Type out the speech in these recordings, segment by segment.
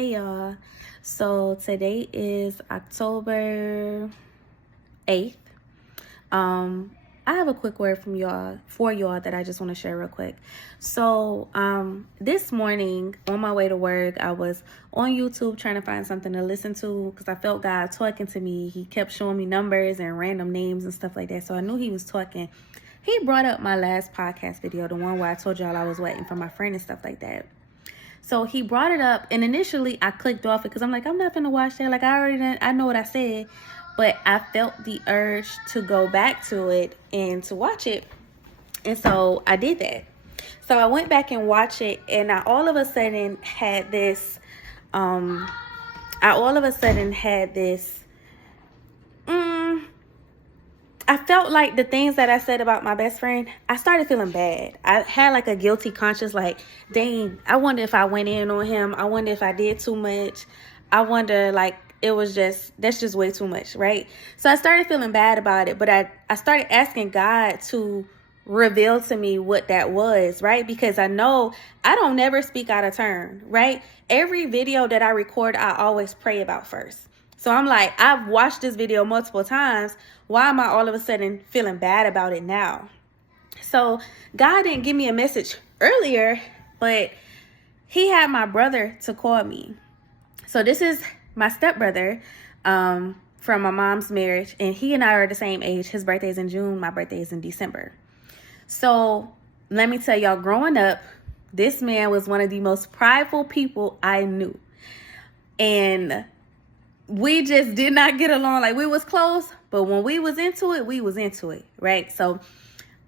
Hey y'all. So today is October 8th. I have a quick word for y'all that I just want to share real quick. So this morning on my way to work, I was on YouTube trying to find something to listen to because I felt God talking to me. He kept showing me numbers and random names and stuff like that. So I knew he was talking. He brought up my last podcast video, the one where I told y'all I was waiting for my friend and stuff like that. So he brought it up, and initially I clicked off it because I'm like, I'm not gonna watch that. Like, I know what I said, but I felt the urge to go back to it and to watch it, and so I did that. So I went back and watched it, and I all of a sudden had this, I felt like the things that I said about my best friend, I started feeling bad. I had like a guilty conscience, like, dang, I wonder if I went in on him. I wonder if I did too much. I wonder, like, that's just way too much, right? So I started feeling bad about it, but I started asking God to reveal to me what that was, right? Because I know I don't never speak out of turn, right? Every video that I record, I always pray about first. So I'm like, I've watched this video multiple times. Why am I all of a sudden feeling bad about it now? So God didn't give me a message earlier, but he had my brother to call me. So this is my stepbrother from my mom's marriage, and he and I are the same age. His birthday is in June. My birthday is in December. So let me tell y'all, growing up, this man was one of the most prideful people I knew. And we just did not get along. Like, we was close, but when we was into it, right? So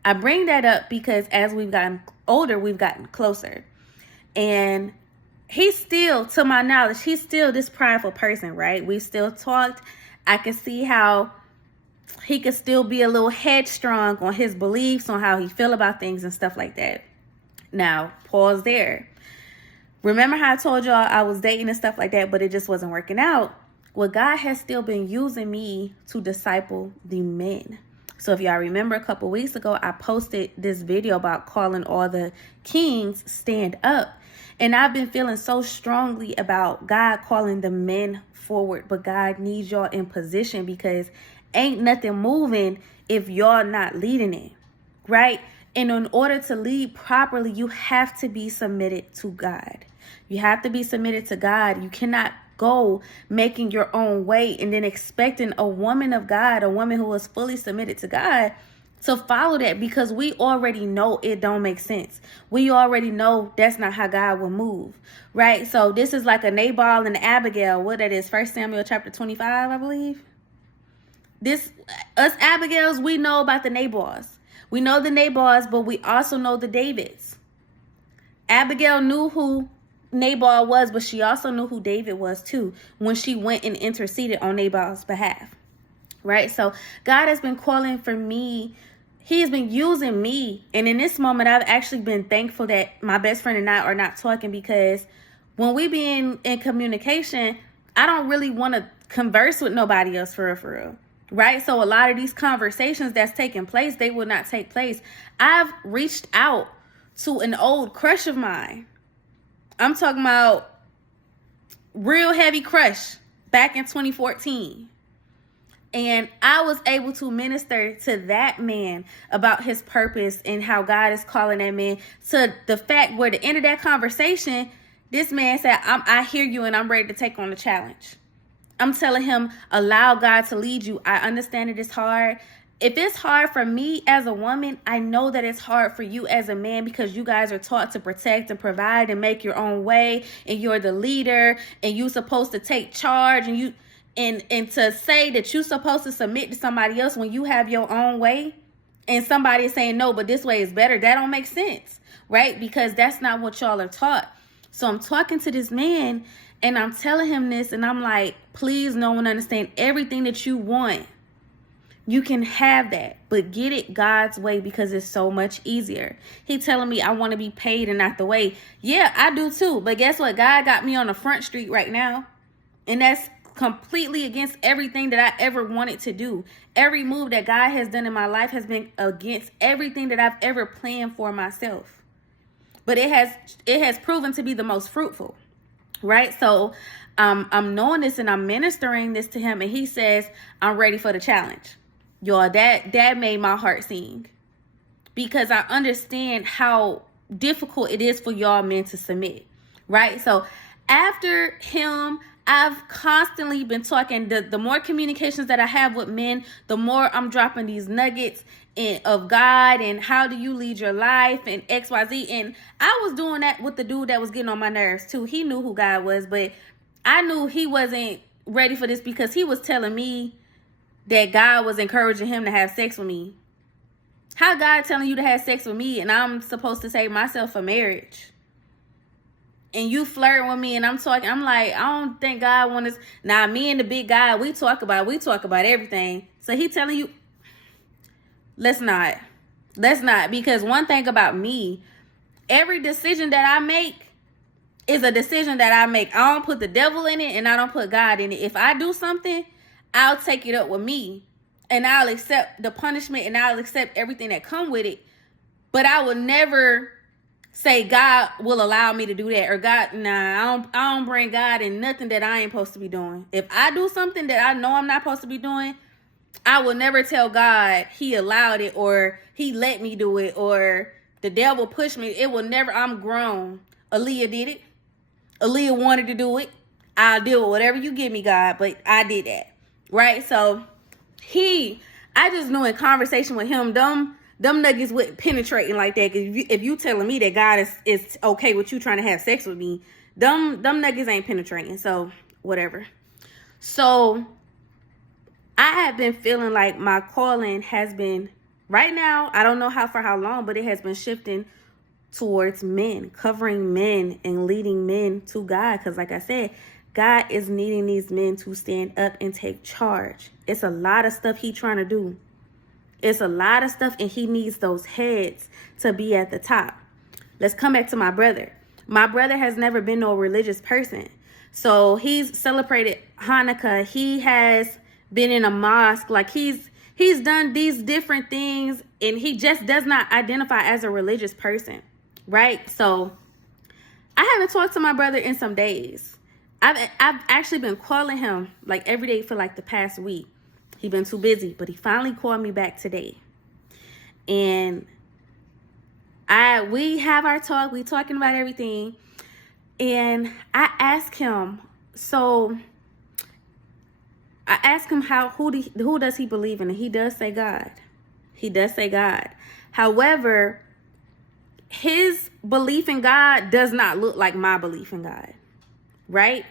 I bring that up because as we've gotten older, we've gotten closer. And he's still, to my knowledge, he's still this prideful person, right? We still talked. I can see how he could still be a little headstrong on his beliefs, on how he feel about things and stuff like that. Now, pause there. Remember how I told y'all I was dating and stuff like that, but it just wasn't working out? Well, God has still been using me to disciple the men. So if y'all remember a couple weeks ago, I posted this video about calling all the kings stand up. And I've been feeling so strongly about God calling the men forward. But God needs y'all in position because ain't nothing moving if y'all not leading it, right? And in order to lead properly, you have to be submitted to God. You have to be submitted to God. You cannot go making your own way and then expecting a woman of God, a woman who is fully submitted to God, to follow that, because we already know it don't make sense. We already know that's not how God will move, right? So this is like a Nabal and Abigail. What that is, 1 Samuel chapter 25, I believe. Us Abigails, we know about the Nabals. We know the Nabals, but we also know the Davids. Abigail knew who Nabal was, but she also knew who David was too when she went and interceded on Nabal's behalf, right? So God has been calling for me. He has been using me. And in this moment, I've actually been thankful that my best friend and I are not talking, because when we be in communication, I don't really want to converse with nobody else for real. Right? So a lot of these conversations that's taking place, they will not take place. I've reached out to an old crush of mine. I'm talking about real heavy crush back in 2014. And I was able to minister to that man about his purpose and how God is calling that man, to the fact where the end of that conversation, this man said, I hear you and I'm ready to take on the challenge. I'm telling him, allow God to lead you. I understand it is hard. If it's hard for me as a woman, I know that it's hard for you as a man, because you guys are taught to protect and provide and make your own way. And you're the leader and you're supposed to take charge, and to say that you're supposed to submit to somebody else when you have your own way and somebody is saying, no, but this way is better. That don't make sense, right? Because that's not what y'all are taught. So I'm talking to this man and I'm telling him this, and I'm like, please know and understand, everything that you want, you can have that, but get it God's way, because it's so much easier. He telling me I want to be paid and not the way. Yeah, I do too. But guess what? God got me on the front street right now. And that's completely against everything that I ever wanted to do. Every move that God has done in my life has been against everything that I've ever planned for myself. But it has proven to be the most fruitful. right? So I'm knowing this and I'm ministering this to him, and he says, I'm ready for the challenge. Y'all, that made my heart sing, because I understand how difficult it is for y'all men to submit, right? So after him, I've constantly been talking. The more communications that I have with men, the more I'm dropping these nuggets of God and how do you lead your life and XYZ. And I was doing that with the dude that was getting on my nerves too. He knew who God was, but I knew he wasn't ready for this, because he was telling me that God was encouraging him to have sex with me. How God telling you to have sex with me and I'm supposed to save myself for marriage? And you flirting with me and I'm talking, I'm like, I don't think God wants us. Now, me and the big guy, we talk about everything. So he telling you, let's not. Because one thing about me, every decision that I make is a decision that I make. I don't put the devil in it and I don't put God in it. If I do something, I'll take it up with me and I'll accept the punishment and I'll accept everything that come with it. But I will never say God will allow me to do that, or God, I don't bring God in nothing that I ain't supposed to be doing. If I do something that I know I'm not supposed to be doing, I will never tell God he allowed it or he let me do it or the devil pushed me. It will never. I'm grown. Aaliyah did it. Aaliyah wanted to do it. I'll deal with whatever you give me, God, but I did that, right? So I just knew in conversation with him, them nuggets wouldn't penetrating like that. If you telling me that God is okay with you trying to have sex with me, them nuggets ain't penetrating. So whatever. So I have been feeling like my calling has been, right now, I don't know for how long, but it has been shifting towards men, covering men and leading men to God. Because like I said, God is needing these men to stand up and take charge. It's a lot of stuff he trying to do. It's a lot of stuff, and he needs those heads to be at the top. Let's come back to my brother. My brother has never been no religious person. So he's celebrated Hanukkah. He has been in a mosque. Like he's done these different things, and he just does not identify as a religious person, right? So I haven't talked to my brother in some days. I've actually been calling him like every day for like the past week. He's been too busy, but he finally called me back today. And we have our talk. We talking about everything. And I asked him, who does he believe in? And he does say God. He does say God. However, his belief in God does not look like my belief in God, right?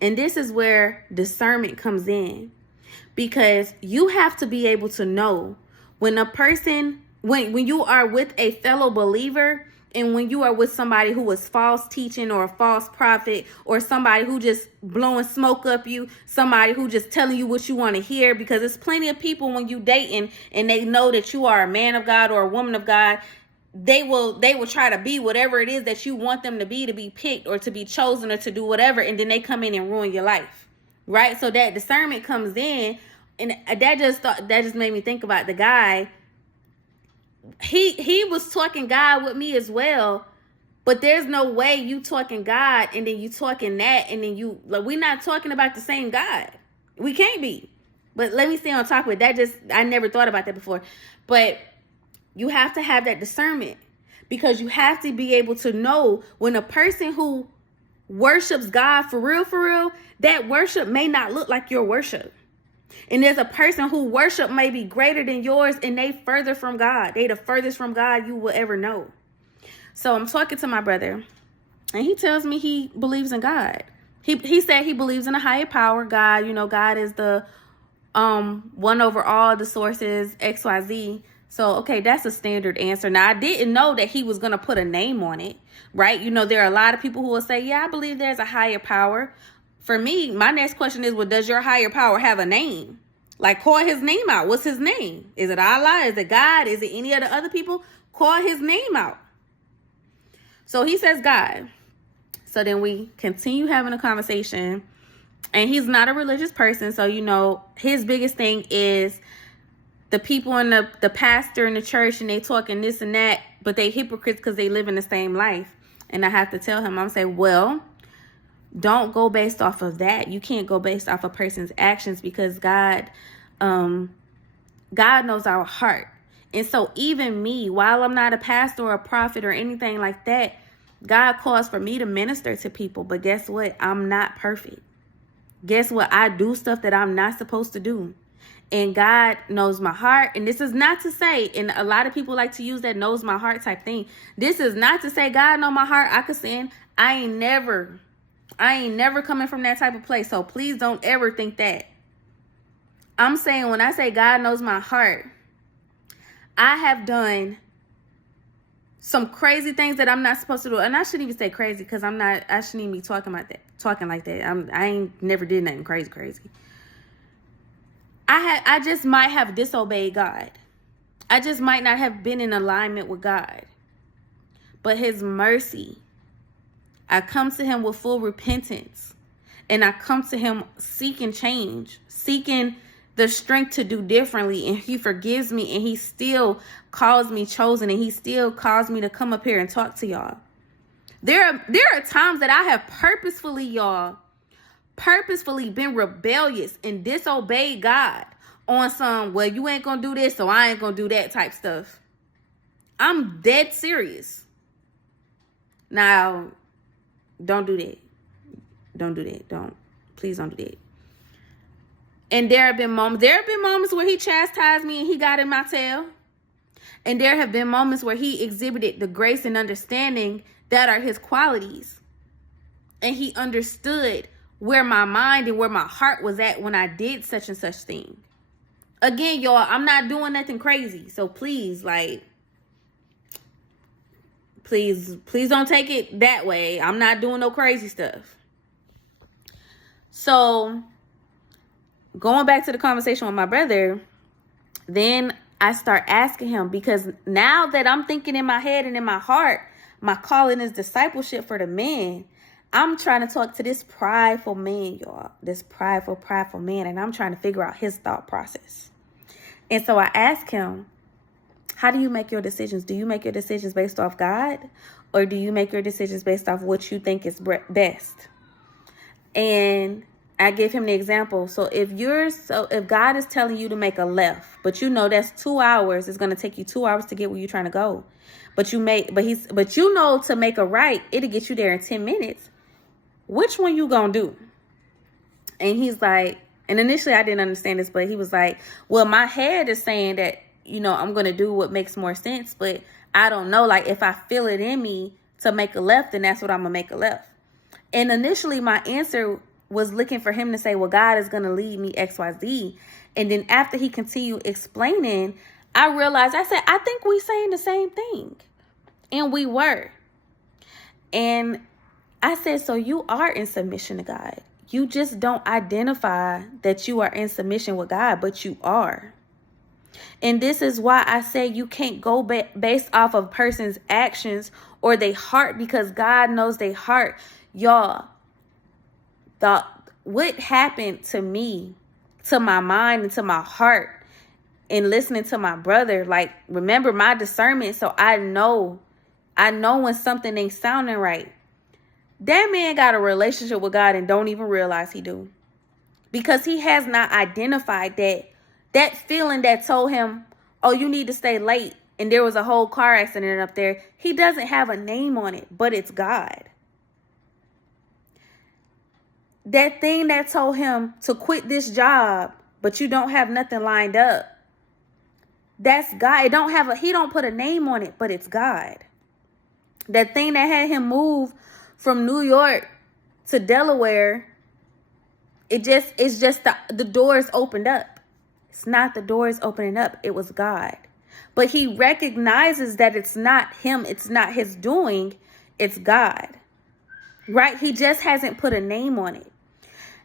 And this is where discernment comes in. Because you have to be able to know when a person, when you are with a fellow believer, and when you are with somebody who is false teaching or a false prophet, or somebody who just blowing smoke up you, somebody who just telling you what you want to hear. Because there's plenty of people when you dating and they know that you are a man of God or a woman of God, they will try to be whatever it is that you want them to be picked or to be chosen or to do whatever, and then they come in and ruin your life. Right? So that discernment comes in, and that just made me think about the guy. He was talking God with me as well, but there's no way you talking God and then you talking that, and then we're not talking about the same God. We can't be. But let me stay on top of it. I never thought about that before. But you have to have that discernment, because you have to be able to know when a person who worships God for real, that worship may not look like your worship. And there's a person who worship may be greater than yours, and they further from God. They the furthest from God you will ever know. So I'm talking to my brother, and he tells me he believes in God. He said he believes in a higher power, God. God is the one over all the sources, XYZ. So, okay, that's a standard answer. Now, I didn't know that he was going to put a name on it, right? There are a lot of people who will say, yeah, I believe there's a higher power. For me, my next question is, well, does your higher power have a name? Like, call his name out. What's his name? Is it Allah? Is it God? Is it any of the other people? Call his name out. So he says God. So then we continue having a conversation, and he's not a religious person. So, his biggest thing is the people in the pastor in the church, and they talking this and that, but they hypocrites because they live in the same life. And I have to tell him, I'm saying, well, Don't go based off of that. You can't go based off a person's actions, because God knows our heart. And so even me, while I'm not a pastor or a prophet or anything like that, God calls for me to minister to people. But guess what? I'm not perfect. Guess what? I do stuff that I'm not supposed to do. And God knows my heart. And this is not to say, and a lot of people like to use that knows my heart type thing. This is not to say God know my heart. I could sin. I ain't never coming from that type of place. So please don't ever think that. I'm saying, when I say God knows my heart, I have done some crazy things that I'm not supposed to do. And I shouldn't even say crazy, because I shouldn't even be talking like that. I ain't never did nothing crazy. I just might have disobeyed God. I just might not have been in alignment with God. But his mercy, I come to him with full repentance. And I come to him seeking change, seeking the strength to do differently. And he forgives me, and he still calls me chosen, and he still calls me to come up here and talk to y'all. There are times that I have purposefully been rebellious and disobeyed God on some, well, you ain't gonna do this, so I ain't gonna do that type stuff. I'm dead serious. Now, don't do that. Please don't do that. And there have been moments where he chastised me and he got in my tail. And there have been moments where he exhibited the grace and understanding that are his qualities. And he understood where my mind and where my heart was at when I did such and such thing. Again, y'all, I'm not doing nothing crazy. So please, please don't take it that way. I'm not doing no crazy stuff. So going back to the conversation with my brother, then I start asking him, because now that I'm thinking in my head and in my heart, my calling is discipleship for the men. I'm trying to talk to this prideful man, y'all. This prideful man. And I'm trying to figure out his thought process. And so I ask him, how do you make your decisions? Do you make your decisions based off God? Or do you make your decisions based off what you think is best? And I give him the example. So if God is telling you to make a left, but you know that's 2 hours, it's going to take you 2 hours to get where you're trying to go. But you know to make a right, it'll get you there in 10 minutes. Which one you gonna do? And he's like, and initially I didn't understand this, but he was like, well, my head is saying that, I'm gonna do what makes more sense, but I don't know, like if I feel it in me to make a left, then that's what I'm gonna make a left. And initially my answer was looking for him to say, well, God is gonna lead me XYZ. And then after he continued explaining, I realized, I said, I think we saying the same thing. And we were. And I said, so you are in submission to God. You just don't identify that you are in submission with God, but you are. And this is why I say you can't go based off of a person's actions or their heart, because God knows their heart. Y'all, what happened to me, to my mind and to my heart, and listening to my brother, remember my discernment, so I know when something ain't sounding right. That man got a relationship with God and don't even realize he do. Because he has not identified that feeling that told him, oh, you need to stay late, and there was a whole car accident up there. He doesn't have a name on it, but it's God. That thing that told him to quit this job, but you don't have nothing lined up. That's God. He don't put a name on it, but it's God. That thing that had him move from New York to Delaware, it's just the doors opened up. It's not the doors opening up. It was God. But he recognizes that it's not him. It's not his doing. It's God. Right? He just hasn't put a name on it.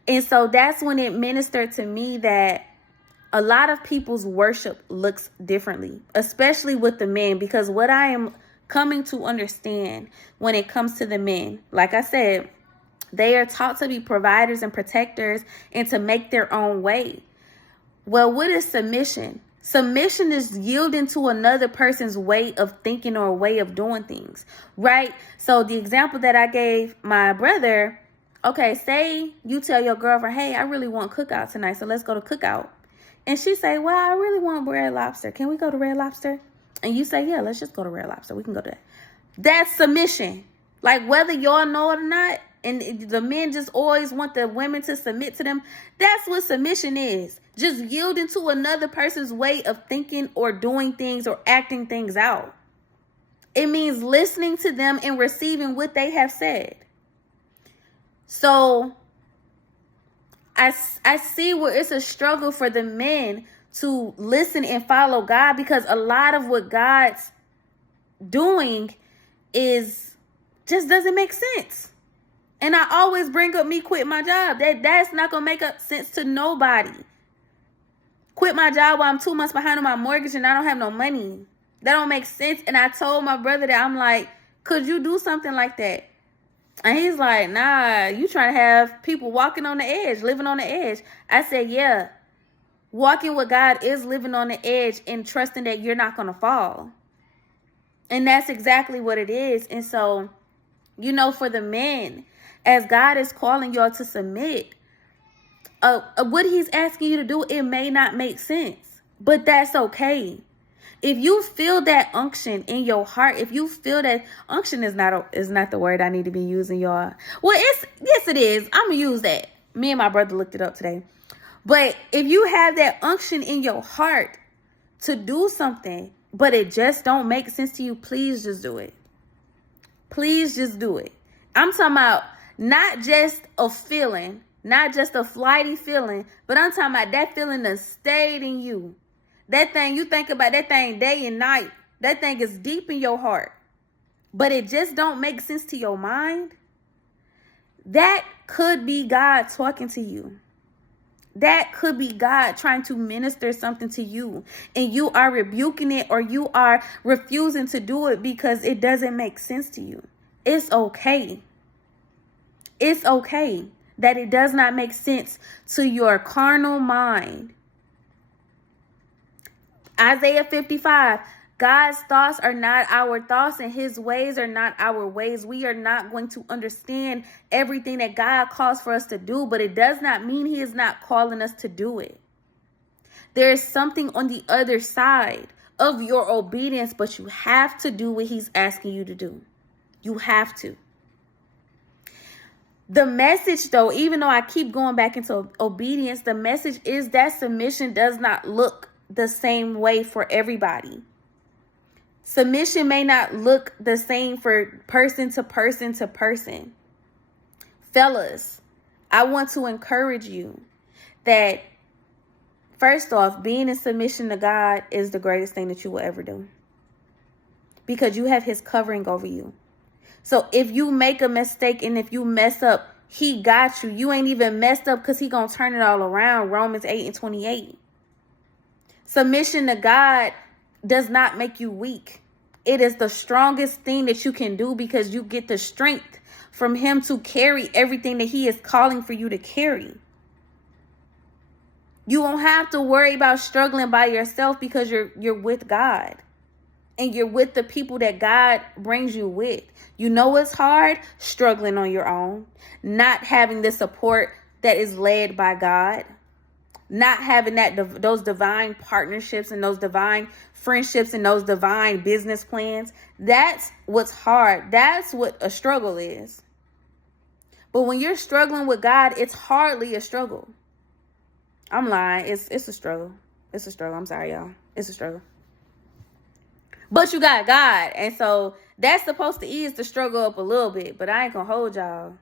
And so that's when it ministered to me that a lot of people's worship looks differently, especially with the men, because what I am coming to understand when it comes to the men, like I said, they are taught to be providers and protectors and to make their own way. Well, what is submission? Submission is yielding to another person's way of thinking or way of doing things, right? So the example that I gave my brother, Okay, say you tell your girlfriend, hey, I really want cookout tonight, so let's go to cookout. And she say, well, I really want Red Lobster. Can we go to Red Lobster? And you say, yeah, let's just go to Red Lobster. We can go to that. That's submission. Like, whether y'all know it or not, and the men just always want the women to submit to them. That's what submission is. Just yielding to another person's way of thinking or doing things or acting things out. It means listening to them and receiving what they have said. So I see where it's a struggle for the men to listen and follow God, because a lot of what God's doing is just doesn't make sense. And I always bring up me quit my job. That's not going to make up sense to nobody. Quit my job while I'm 2 months behind on my mortgage and I don't have no money. That don't make sense. And I told my brother that, I'm like, could you do something like that? And he's like, nah, you trying to have people walking on the edge, living on the edge. I said, yeah, walking with God is living on the edge and trusting that you're not going to fall. And that's exactly what it is. And so, you know, for the men, as God is calling y'all to submit, what he's asking you to do, it may not make sense, but that's okay. If you feel that unction in your heart, if you feel that unction is not the word I need to be using, y'all. Well, yes, it is. I'm going to use that. Me and my brother looked it up today. But if you have that unction in your heart to do something, but it just don't make sense to you, please just do it. Please just do it. I'm talking about not just a feeling, not just a flighty feeling, but I'm talking about that feeling that stayed in you. That thing, you think about that thing day and night. That thing is deep in your heart, but it just don't make sense to your mind. That could be God talking to you. That could be God trying to minister something to you, and you are rebuking it or you are refusing to do it because it doesn't make sense to you. It's okay. It's okay that it does not make sense to your carnal mind. Isaiah 55, God's thoughts are not our thoughts and his ways are not our ways. We are not going to understand everything that God calls for us to do, but it does not mean he is not calling us to do it. There is something on the other side of your obedience, but you have to do what he's asking you to do. You have to. The message, though, even though I keep going back into obedience, the message is that submission does not look the same way for everybody. Submission may not look the same for person to person to person. Fellas, I want to encourage you that, first off, being in submission to God is the greatest thing that you will ever do, because you have his covering over you. So if you make a mistake and if you mess up, he got you. You ain't even messed up because he gonna turn it all around. Romans 8:28. Submission to God does not make you weak. It is the strongest thing that you can do, because you get the strength from him to carry everything that he is calling for you to carry. You won't have to worry about struggling by yourself, because you're with God and you're with the people that God brings you with. You know it's hard struggling on your own, not having the support that is led by God. Not having those divine partnerships and those divine friendships and those divine business plans. That's what's hard. That's what a struggle is. But when you're struggling with God, it's hardly a struggle. I'm lying. It's a struggle. It's a struggle. I'm sorry, y'all. It's a struggle. But you got God. And so that's supposed to ease the struggle up a little bit. But I ain't going to hold y'all.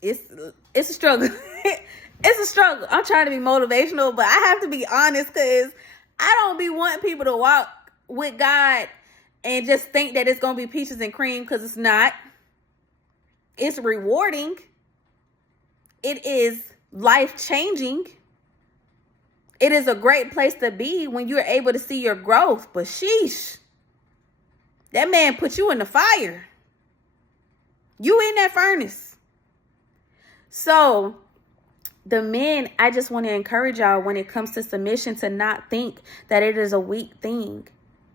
It's a struggle. It's a struggle. I'm trying to be motivational, but I have to be honest, because I don't be wanting people to walk with God and just think that it's going to be peaches and cream, because it's not. It's rewarding. It is life-changing. It is a great place to be when you're able to see your growth. But sheesh, that man put you in the fire. You in that furnace. So the men, I just want to encourage y'all when it comes to submission to not think that it is a weak thing.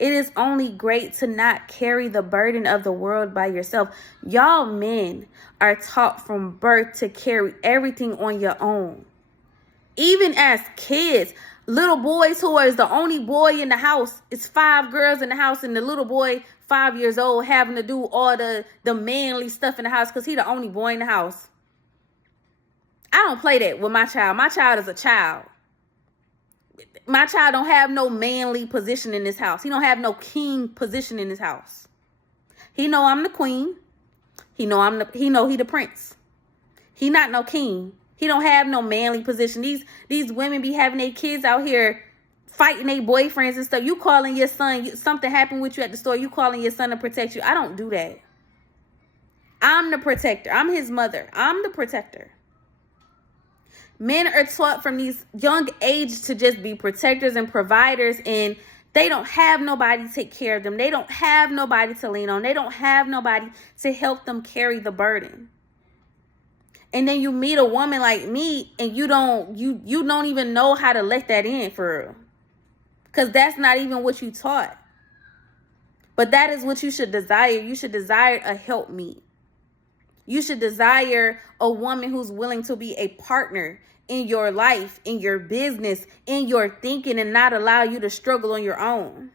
It is only great to not carry the burden of the world by yourself. Y'all men are taught from birth to carry everything on your own. Even as kids, little boys who is the only boy in the house, it's 5 girls in the house, and the little boy, 5 years old, having to do all the manly stuff in the house because he the only boy in the house. I don't play that with my child. My child is a child. My child don't have no manly position in this house. He don't have no king position in this house. He know I'm the queen. He know he the prince. He not no king. He don't have no manly position. These women be having their kids out here fighting their boyfriends and stuff. You calling your son, something happened with you at the store, you calling your son to protect you. I don't do that. I'm the protector. I'm his mother. I'm the protector. Men are taught from these young age to just be protectors and providers, and they don't have nobody to take care of them. They don't have nobody to lean on. They don't have nobody to help them carry the burden. And then you meet a woman like me, and you don't even know how to let that in for real. Because that's not even what you taught. But that is what you should desire. You should desire a helpmeet. You should desire a woman who's willing to be a partner in your life, in your business, in your thinking, and not allow you to struggle on your own.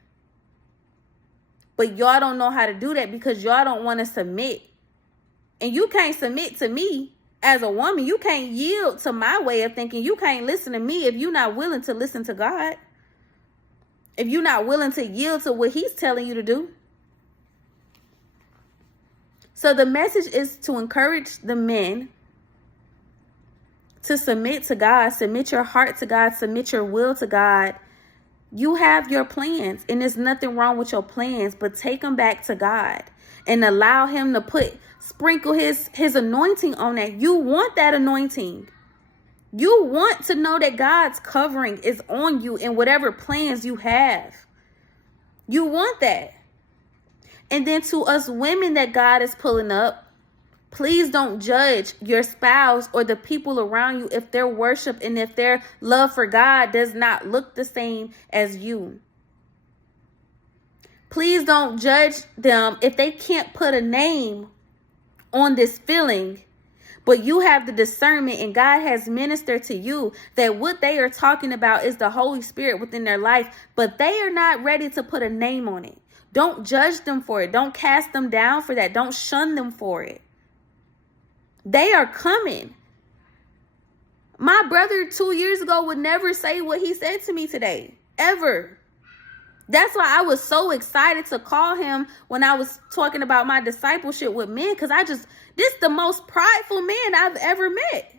But y'all don't know how to do that because y'all don't want to submit. And you can't submit to me as a woman. You can't yield to my way of thinking. You can't listen to me if you're not willing to listen to God. If you're not willing to yield to what he's telling you to do. So the message is to encourage the men to submit to God, submit your heart to God, submit your will to God. You have your plans, and there's nothing wrong with your plans, but take them back to God and allow him to sprinkle his anointing on that. You want that anointing. You want to know that God's covering is on you in whatever plans you have. You want that. And then to us women that God is pulling up, please don't judge your spouse or the people around you if their worship and if their love for God does not look the same as you. Please don't judge them if they can't put a name on this feeling, but you have the discernment and God has ministered to you that what they are talking about is the Holy Spirit within their life, but they are not ready to put a name on it. Don't judge them for it. Don't cast them down for that. Don't shun them for it. They are coming. My brother 2 years ago would never say what he said to me today, ever. That's why I was so excited to call him when I was talking about my discipleship with men, because this is the most prideful man I've ever met.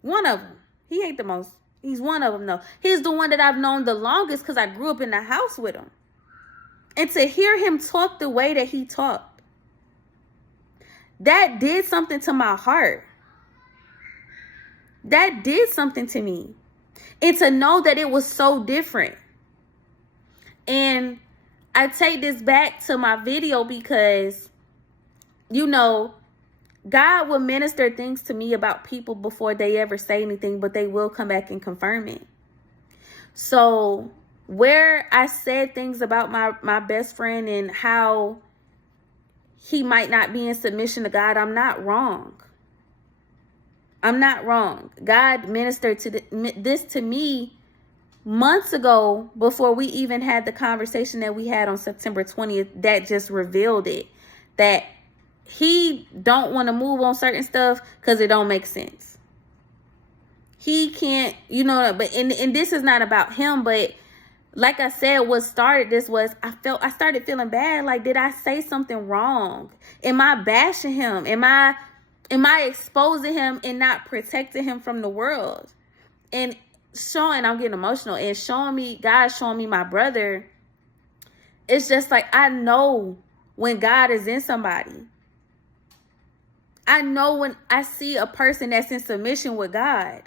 One of them. He ain't the most. He's one of them, though. He's the one that I've known the longest because I grew up in the house with him. And to hear him talk the way that he talked, that did something to my heart. That did something to me. And to know that it was so different. And I take this back to my video because, God will minister things to me about people before they ever say anything, but they will come back and confirm it. So where I said things about my best friend and how he might not be in submission to God, I'm not wrong. I'm not wrong. God ministered this to me months ago before we even had the conversation that we had on September 20th. That just revealed it. That he don't want to move on certain stuff because it don't make sense. He can't, but and this is not about him, but like I said, what started this was I started feeling bad. Like, did I say something wrong? Am I bashing him? Am I exposing him and not protecting him from the world? And I'm getting emotional, and God showing me my brother. It's just like, I know when God is in somebody. I know when I see a person that's in submission with God.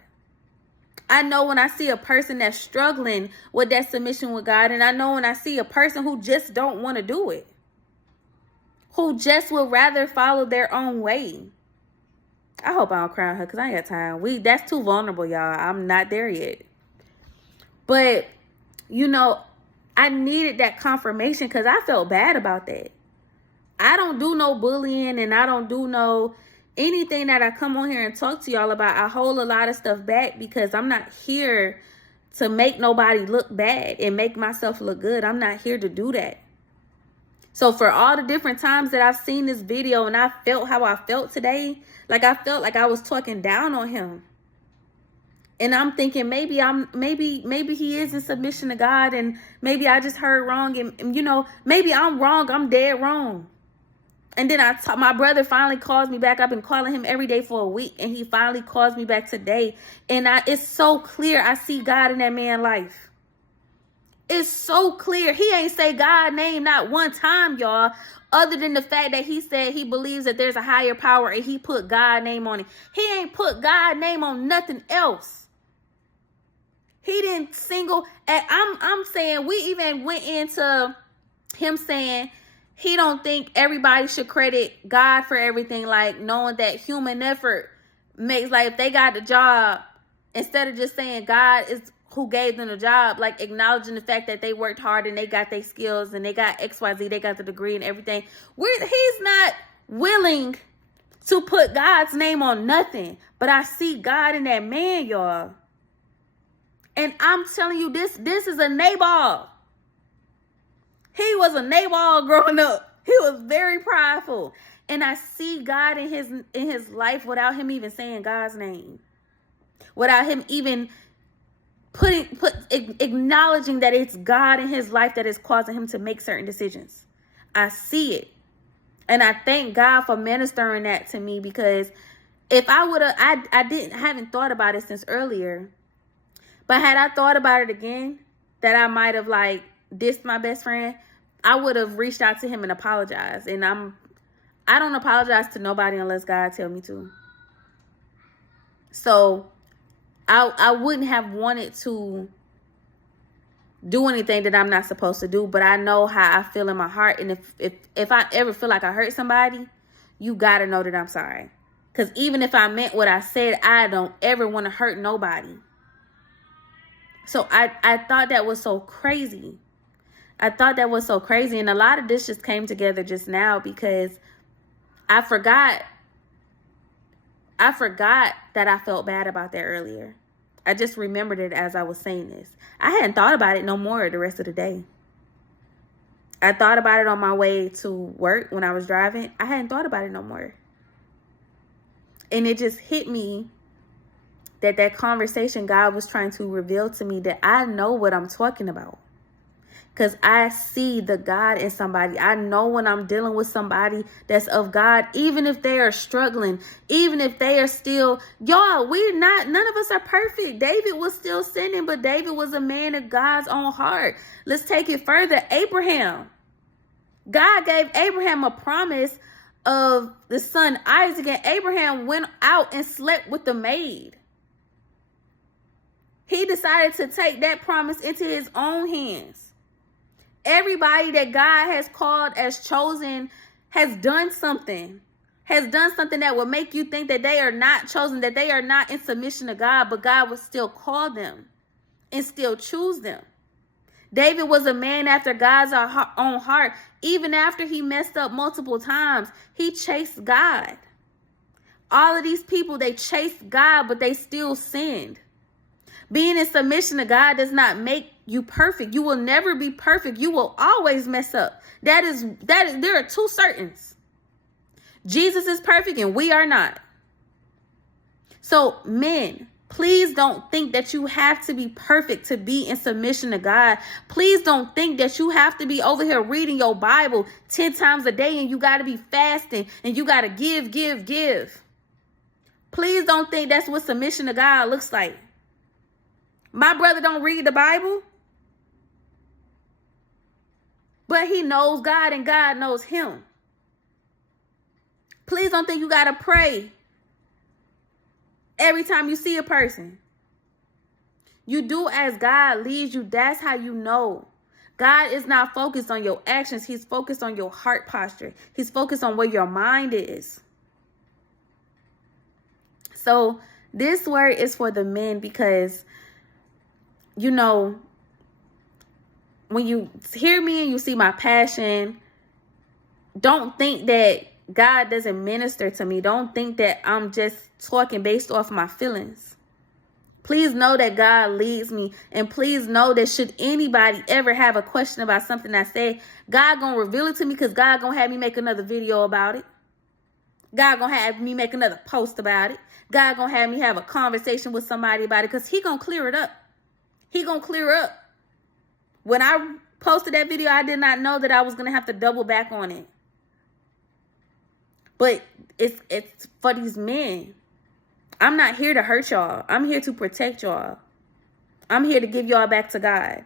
I know when I see a person that's struggling with that submission with God. And I know when I see a person who just don't want to do it. Who just would rather follow their own way. I hope I don't cry on her because I ain't got time. That's too vulnerable, y'all. I'm not there yet. But, I needed that confirmation because I felt bad about that. I don't do no bullying, and I don't do no anything that I come on here and talk to y'all about. I hold a lot of stuff back because I'm not here to make nobody look bad and make myself look good. I'm not here to do that. So for all the different times that I've seen this video and I felt how I felt today, like I felt like I was talking down on him. And I'm thinking maybe he is in submission to God, and maybe I just heard wrong, and you know, maybe I'm wrong. I'm dead wrong. And then my brother finally calls me back. I've been calling him every day for a week, and he finally calls me back today. And it's so clear. I see God in that man's life. It's so clear. He ain't say God's name not one time, y'all, other than the fact that he said he believes that there's a higher power and he put God's name on it. He ain't put God's name on nothing else. He didn't single. And I'm saying we even went into him saying he don't think everybody should credit God for everything, like knowing that human effort makes, like if they got the job, instead of just saying God is who gave them the job, like acknowledging the fact that they worked hard and they got their skills and they got XYZ, they got the degree and everything. He's not willing to put God's name on nothing. But I see God in that man, y'all. And I'm telling you, this is a Nabal. He was a Nabal growing up. He was very prideful. And I see God in his life without him even saying God's name. Without him even acknowledging that it's God in his life that is causing him to make certain decisions. I see it. And I thank God for ministering that to me, because if I would have, I haven't thought about it since earlier. But had I thought about it again, that I might have like dissed my best friend, I would have reached out to him and apologized. And I don't apologize to nobody unless God tell me to. So I wouldn't have wanted to do anything that I'm not supposed to do, but I know how I feel in my heart. And if I ever feel like I hurt somebody, you got to know that I'm sorry. Because even if I meant what I said, I don't ever want to hurt nobody. So I thought that was so crazy. I thought that was so crazy. And a lot of this just came together just now because I forgot that I felt bad about that earlier. I just remembered it as I was saying this. I hadn't thought about it no more the rest of the day. I thought about it on my way to work when I was driving. I hadn't thought about it no more. And it just hit me that conversation, God was trying to reveal to me that I know what I'm talking about. Because I see the God in somebody. I know when I'm dealing with somebody that's of God, even if they are struggling, even if they are still, y'all, none of us are perfect. David was still sinning, but David was a man of God's own heart. Let's take it further. Abraham. God gave Abraham a promise of the son Isaac, and Abraham went out and slept with the maid. He decided to take that promise into his own hands. Everybody that God has called as chosen has done something that will make you think that they are not chosen, that they are not in submission to God, but God will still call them and still choose them. David was a man after God's own heart. Even after he messed up multiple times, he chased God. All of these people, they chased God, but they still sinned. Being in submission to God does not make you perfect. You will never be perfect. You will always mess up. That is there are two certains. Jesus is perfect and we are not. So men, please don't think that you have to be perfect to be in submission to God. Please don't think that you have to be over here reading your Bible 10 times a day and you got to be fasting and you got to give. Please don't think that's what submission to God looks like. My brother don't read the Bible, but he knows God and God knows him. Please don't think you got to pray every time you see a person. You do as God leads you. That's how you know. God is not focused on your actions. He's focused on your heart posture. He's focused on where your mind is. So this word is for the men because, you know, when you hear me and you see my passion, don't think that God doesn't minister to me. Don't think that I'm just talking based off my feelings. Please know that God leads me. And please know that should anybody ever have a question about something I say, God gonna reveal it to me, because God gonna have me make another video about it. God gonna have me make another post about it. God gonna have me have a conversation with somebody about it, because he gonna clear it up. He gonna clear up. When I posted that video, I did not know that I was gonna have to double back on it. But it's for these men. I'm not here to hurt y'all. I'm here to protect y'all. I'm here to give y'all back to God.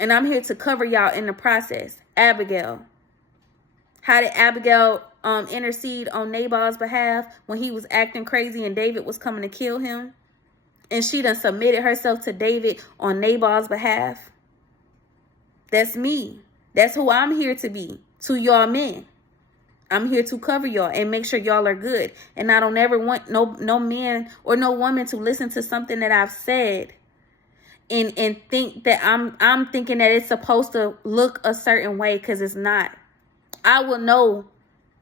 And I'm here to cover y'all in the process. Abigail. How did Abigail intercede on Nabal's behalf when he was acting crazy and David was coming to kill him? And she done submitted herself to David on Nabal's behalf. That's me. That's who I'm here to be to y'all men. I'm here to cover y'all and make sure y'all are good. And I don't ever want no man or no woman to listen to something that I've said and think that I'm thinking that it's supposed to look a certain way, because it's not. I will know.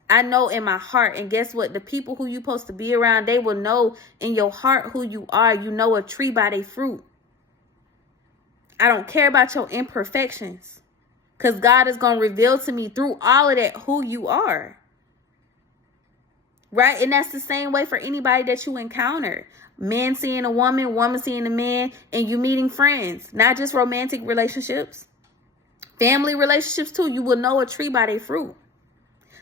I know in my heart. And guess what? The people who you're supposed to be around, they will know in your heart who you are. You know a tree by their fruit. I don't care about your imperfections, because God is going to reveal to me through all of that who you are. Right? And that's the same way for anybody that you encounter. Men seeing a woman, woman seeing a man, and you meeting friends. Not just romantic relationships. Family relationships too. You will know a tree by their fruit.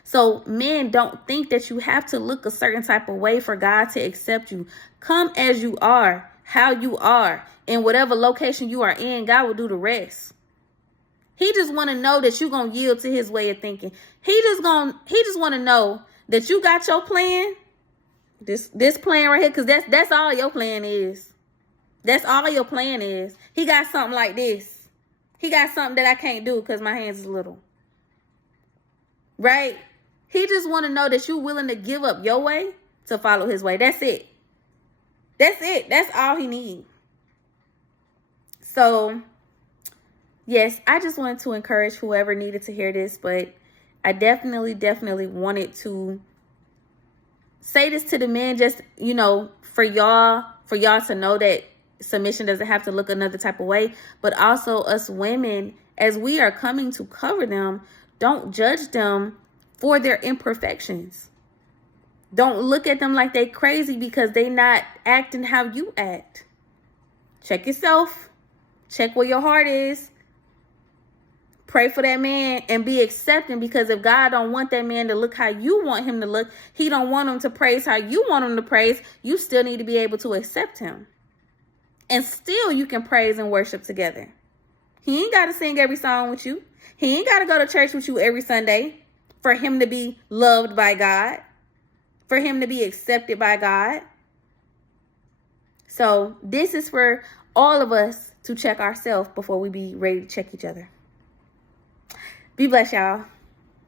So men, don't think that you have to look a certain type of way for God to accept you. Come as you are, how you are, in whatever location you are in. God will do the rest. He just want to know that you're going to yield to his way of thinking. He just want to know that you got your plan. This plan right here, because that's all your plan is. That's all your plan is. He got something like this. He got something that I can't do because my hands is little. Right? He just want to know that you're willing to give up your way to follow his way. That's it. That's it. That's all he needs. So, yes, I just wanted to encourage whoever needed to hear this, but I definitely wanted to say this to the men, just, for y'all to know that submission doesn't have to look another type of way, but also us women, as we are coming to cover them, don't judge them for their imperfections. Don't look at them like they crazy because they not acting how you act. Check yourself. Check where your heart is. Pray for that man and be accepting, because if God don't want that man to look how you want him to look, he don't want him to praise how you want him to praise, you still need to be able to accept him. And still you can praise and worship together. He ain't got to sing every song with you. He ain't got to go to church with you every Sunday for him to be loved by God, for him to be accepted by God. So this is for all of us to check ourselves before we be ready to check each other. Be blessed, y'all.